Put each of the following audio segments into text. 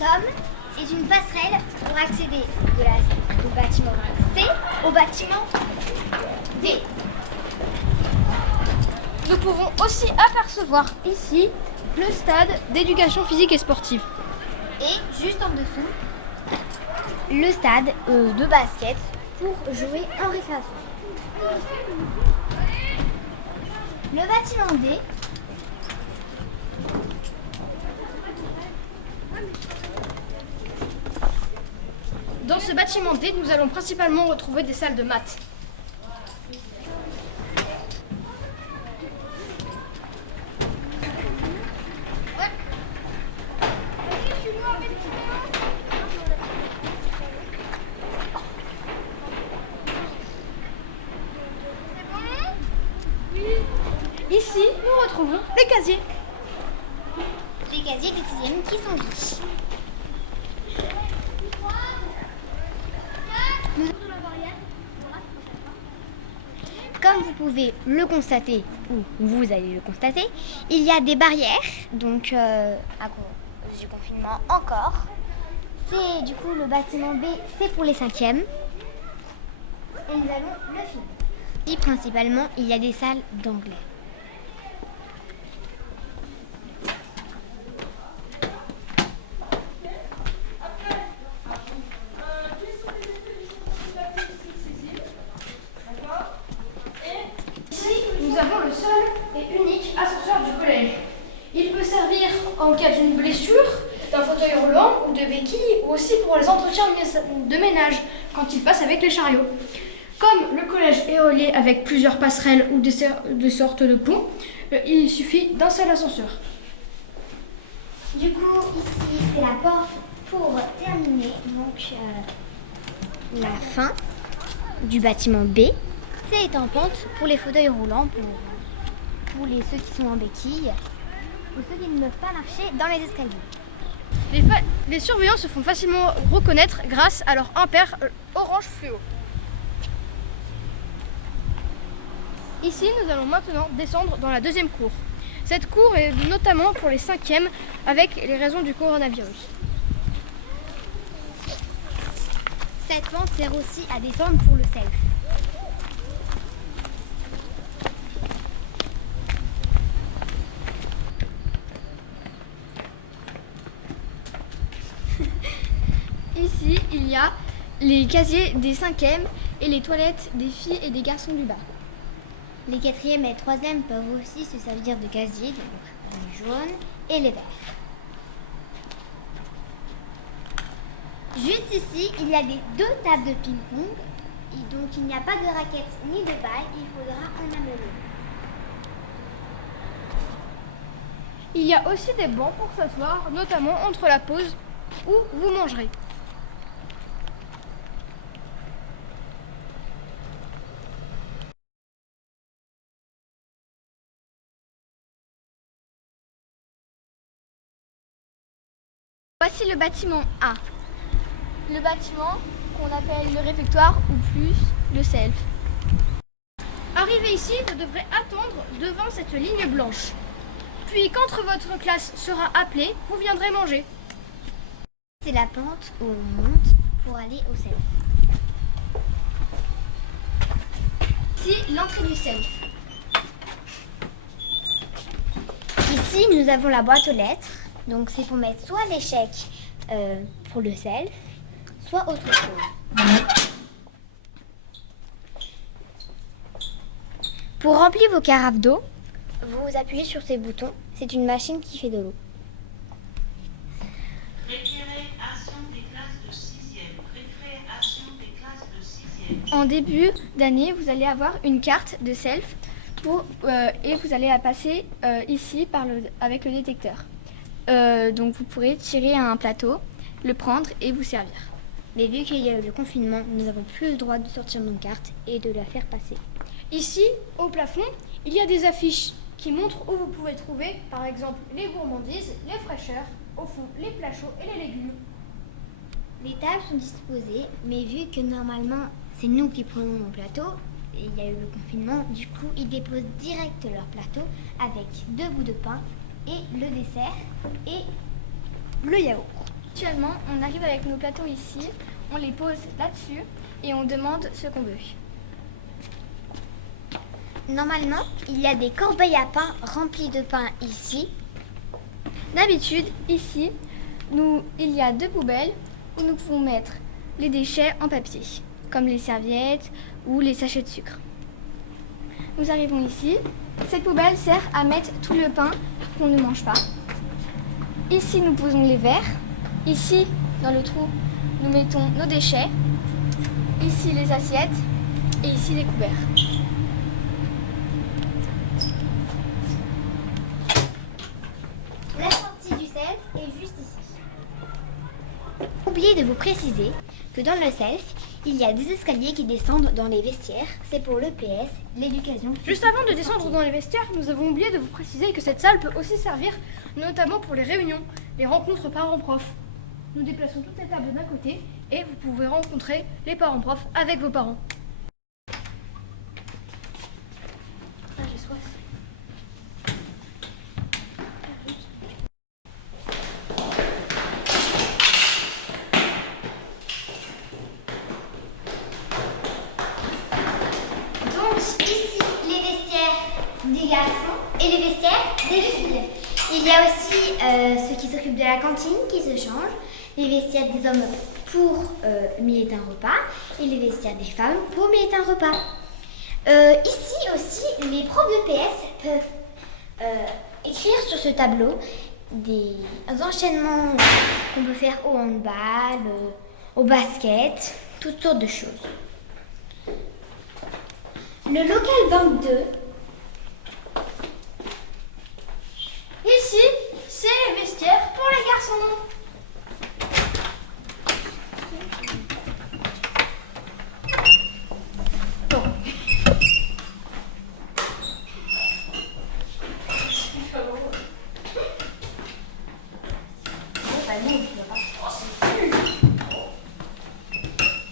sommes, c'est une passerelle pour accéder du bâtiment C au bâtiment D. Nous pouvons aussi apercevoir ici le stade d'éducation physique et sportive. Et juste en dessous, le stade de basket pour jouer en récréation. Le bâtiment D Dans ce bâtiment D, nous allons principalement retrouver des salles de maths. Ici, nous retrouvons les casiers. Les casiers des 6e qui sont riches. Comme vous pouvez le constater, ou vous allez le constater, il y a des barrières, donc à cause du confinement encore. C'est du coup le bâtiment B, c'est pour les 5e. Et nous allons le filmer. Et principalement, il y a des salles d'anglais. Nous avons le seul et unique ascenseur du collège. Il peut servir en cas d'une blessure, d'un fauteuil roulant ou de béquilles, ou aussi pour les entretiens de ménage quand il passe avec les chariots. Comme le collège est relié avec plusieurs passerelles ou des sortes de ponts, il suffit d'un seul ascenseur. Du coup, ici, c'est la porte pour terminer donc, la fin du bâtiment B. C'est en pente pour les fauteuils roulants, pour ceux qui sont en béquille, pour ceux qui ne peuvent pas marcher dans les escaliers. Les surveillants se font facilement reconnaître grâce à leur impair orange fluo. Ici, nous allons maintenant descendre dans la deuxième cour. Cette cour est notamment pour les 5e avec les raisons du coronavirus. Cette pente sert aussi à descendre pour le self. Ici, il y a les casiers des 5e et les toilettes des filles et des garçons du bas. Les 4e et 3e peuvent aussi se servir de casiers, donc les jaunes et les verts. Juste ici, il y a deux tables de ping-pong, et donc il n'y a pas de raquettes ni de balles, il faudra en amener. Il y a aussi des bancs pour s'asseoir, notamment entre la pause où vous mangerez. Voici le bâtiment A. Le bâtiment qu'on appelle le réfectoire ou plus le self. Arrivé ici, vous devrez attendre devant cette ligne blanche. Puis quand votre classe sera appelée, vous viendrez manger. C'est la pente où on monte pour aller au self. Ici, l'entrée du self. Ici, nous avons la boîte aux lettres. Donc c'est pour mettre soit l'échec pour le self, soit autre chose. Pour remplir vos carafes d'eau, vous appuyez sur ces boutons. C'est une machine qui fait de l'eau. Récréation des classes de 6e. Récréation des classes de 6e. En début d'année, vous allez avoir une carte de self et vous allez la passer ici avec le détecteur. Donc vous pourrez tirer un plateau, le prendre et vous servir. Mais vu qu'il y a eu le confinement, nous n'avons plus le droit de sortir nos cartes et de la faire passer. Ici, au plafond, il y a des affiches qui montrent où vous pouvez trouver, par exemple, les gourmandises, les fraîcheurs, au fond, les plats chauds et les légumes. Les tables sont disposées, mais vu que normalement, c'est nous qui prenons nos plateaux, et il y a eu le confinement, du coup, ils déposent direct leur plateau avec 2 bouts de pain et le dessert et le yaourt. Actuellement, on arrive avec nos plateaux ici, on les pose là-dessus et on demande ce qu'on veut. Normalement, il y a des corbeilles à pain remplies de pain ici. D'habitude, ici, il y a 2 poubelles où nous pouvons mettre les déchets en papier, comme les serviettes ou les sachets de sucre. Nous arrivons ici. Cette poubelle sert à mettre tout le pain qu'on ne mange pas. Ici, nous posons les verres. Ici, dans le trou, nous mettons nos déchets. Ici, les assiettes. Et ici, les couverts. La sortie du self est juste ici. Oubliez de vous préciser que dans le self, il y a des escaliers qui descendent dans les vestiaires. C'est pour l'EPS, l'éducation. Juste avant de descendre dans les vestiaires, nous avons oublié de vous préciser que cette salle peut aussi servir notamment pour les réunions, les rencontres parents-profs. Nous déplaçons toutes les tables d'un côté et vous pouvez rencontrer les parents-profs avec vos parents. Ah, j'ai soif. Donc ici, les vestiaires des garçons et les vestiaires des filles. Il y a aussi ceux qui s'occupent de la cantine qui se changent, les vestiaires des hommes pour miller un repas et les vestiaires des femmes pour miller un repas. Ici aussi, les profs de PS peuvent écrire sur ce tableau des enchaînements qu'on peut faire au handball, au basket, toutes sortes de choses. Le local 22. Ici, c'est les vestiaires pour les garçons.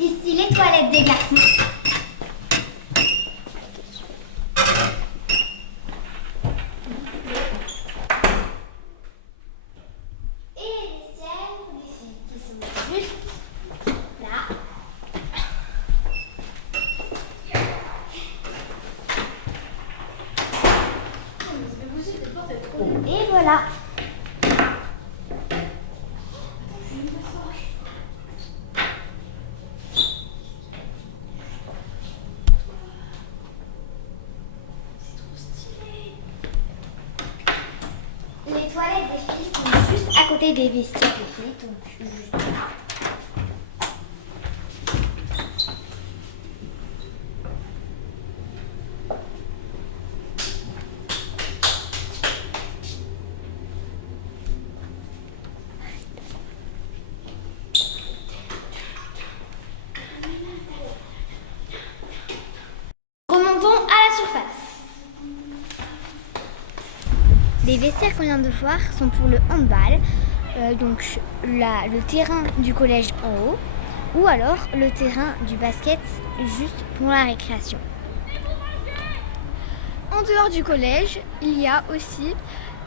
Ici, les toilettes des garçons. Et voilà. Les toilettes des filles sont juste à côté des vestiaires des filles, donc juste là. Remontons à la surface. Les vestiaires qu'on vient de voir sont pour le handball, donc le terrain du collège en haut, ou alors le terrain du basket juste pour la récréation. En dehors du collège, il y a aussi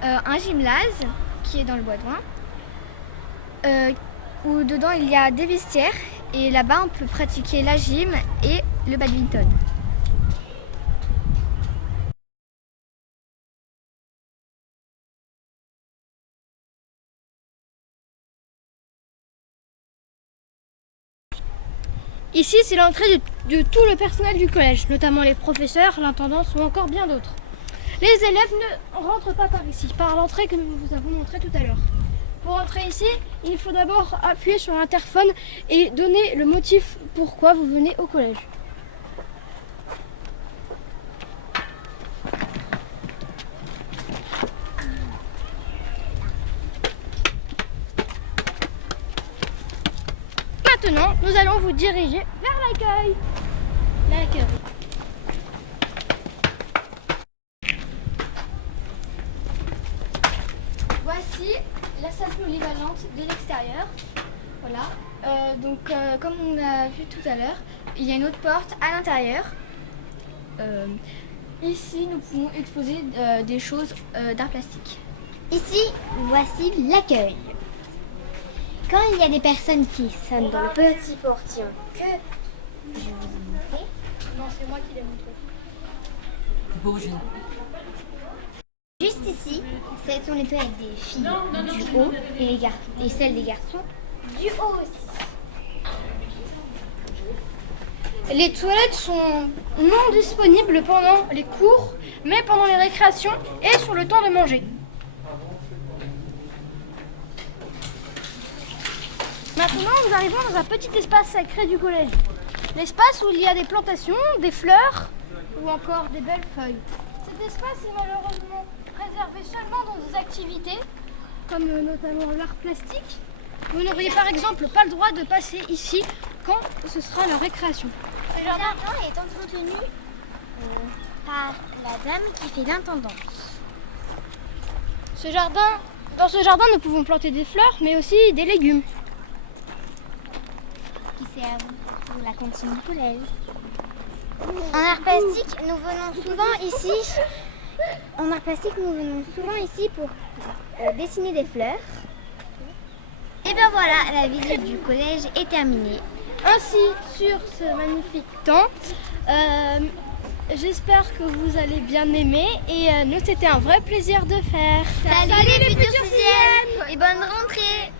un gymnase qui est dans le Bois-d'Oin, où dedans il y a des vestiaires et là-bas on peut pratiquer la gym et le badminton. Ici, c'est l'entrée de tout le personnel du collège, notamment les professeurs, l'intendance ou encore bien d'autres. Les élèves ne rentrent pas par ici, par l'entrée que nous vous avons montré tout à l'heure. Pour entrer ici, il faut d'abord appuyer sur l'interphone et donner le motif pourquoi vous venez au collège. Maintenant, nous allons vous diriger vers l'accueil. L'accueil. Voici la salle polyvalente de l'extérieur. Voilà. Comme on a vu tout à l'heure, il y a une autre porte à l'intérieur. Ici, nous pouvons exposer des choses d'art plastique. Ici, voici l'accueil. Quand il y a des personnes qui sonnent dans le petit portillon que je vous ai montré, Non, c'est moi qui l'ai montré. juste ici, ce sont les toilettes des filles du haut et celles des garçons du haut aussi. Les toilettes sont non disponibles pendant les cours, mais pendant les récréations et sur le temps de manger. Maintenant, nous arrivons dans un petit espace sacré du collège. L'espace où il y a des plantations, des fleurs ou encore des belles feuilles. Cet espace est malheureusement réservé seulement dans des activités, comme notamment l'art plastique. Vous n'auriez par exemple pas le droit de passer ici quand ce sera la récréation. Ce jardin est entretenu par la dame qui fait l'intendance. Dans ce jardin, nous pouvons planter des fleurs, mais aussi des légumes. Qui servent pour la cantine du collège. En art plastique, nous venons souvent ici pour dessiner des fleurs. Et bien voilà, la visite du collège est terminée. Ainsi, sur ce magnifique temps, j'espère que vous allez bien aimer et nous, c'était un vrai plaisir de faire. Salut les futurs sixièmes et bonne rentrée!